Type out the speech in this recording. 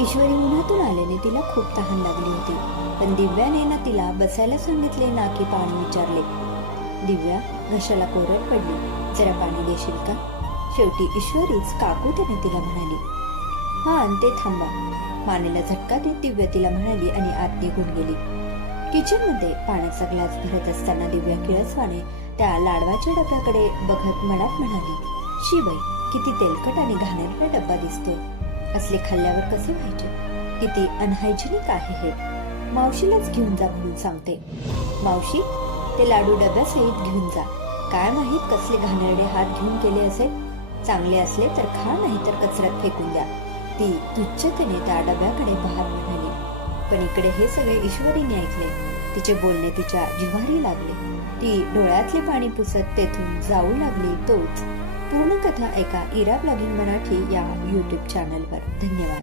ईश्वरी उन्हातून आल्याने तिला खूप तहान लागली होती, पण दिव्याने ना तिला बसायला सांगितले ना की पाणी विचारले. दिव्या घशाला कोरड पडली. जरा पाणी देशील का? शेवटी ईश्वरीच काकू त्याने तिला म्हणाली. हा आणते, थांबा. मानेला झटका देत दिव्या तिला म्हणाली आणि आत निघून गेली. किचन मध्ये पाण्याचा ग्लास भरत असताना दिव्या किळसवाने त्या लाडवाच्या डब्याकडे बघत मनात म्हणाली, शी बाई, किती तेलकट आणि घाणेरडा डब्बा दिसतोय. असले खाल्ल्यावर कसे व्हायचे? किती अनहायजेनिक आहे हे. मावशीलाच घेऊन जा म्हणून सांगते. मावशी, ते लाडू डब्यासहित घेऊन जा. काय माहित कसले घाणेरडे हात घेऊन केले असेल. चांगले असले तर खा, नाही तर कचऱ्यात फेकून द्या. ती तुच्छतेने त्या डब्याकडे बहार म्हणाली. पण इकडे हे सगळे ईश्वरीने ऐकले. तिचे बोलणे तिच्या जिव्हारी लागले. ती डोळ्यातले पाणी पुसत तेथून जाऊ लागली. तोच पूर्ण कथा ऐका इरा ब्लॉगिंग मराठी या YouTube चॅनलवर. धन्यवाद.